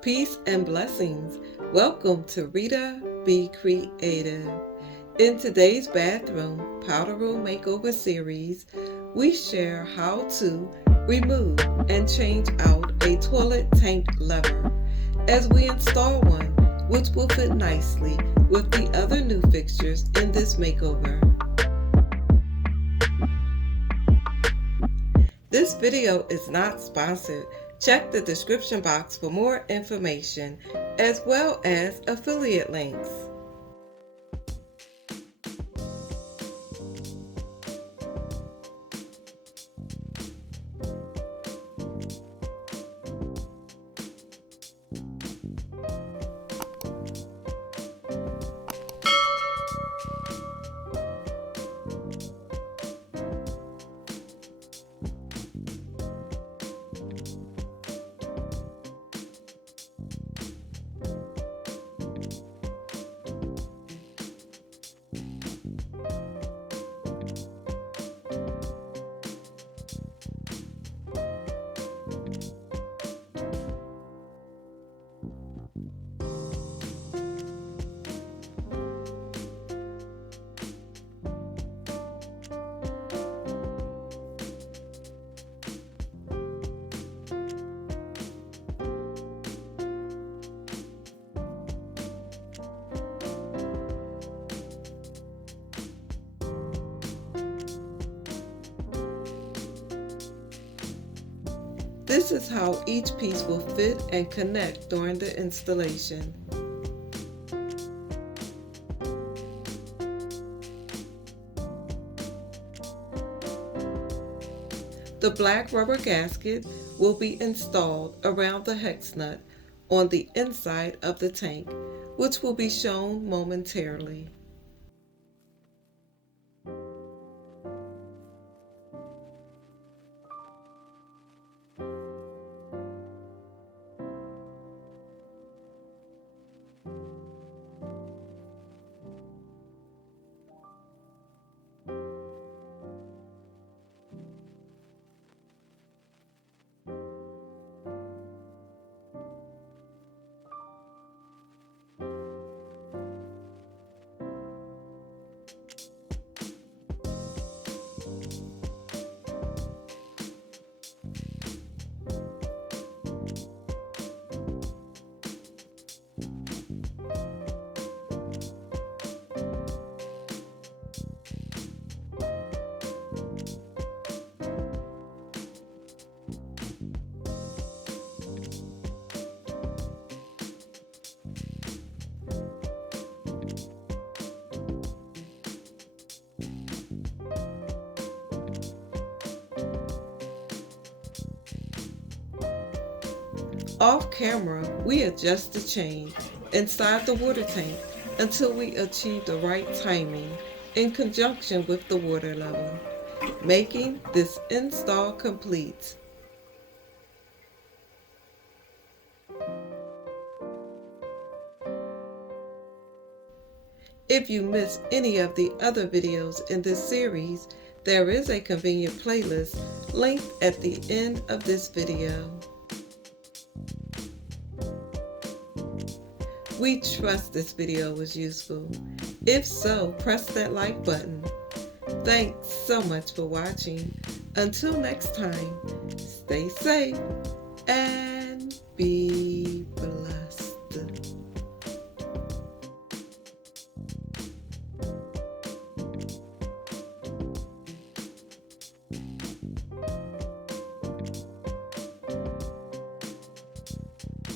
Peace and blessings. Welcome to Rita Be Creative. In today's bathroom powder room makeover series, we share how to remove and change out a toilet tank lever as we install one which will fit nicely with the other new fixtures in this makeover. This video is not sponsored. Check the description box for more information as well as affiliate links. This is how each piece will fit and connect during the installation. The black rubber gasket will be installed around the hex nut on the inside of the tank, which will be shown momentarily. Off camera, we adjust the chain inside the water tank until we achieve the right timing in conjunction with the water level, making this install complete. If you missed any of the other videos in this series, there is a convenient playlist linked at the end of this video. We trust this video was useful. If so, press that like button. Thanks so much for watching. Until next time, stay safe and be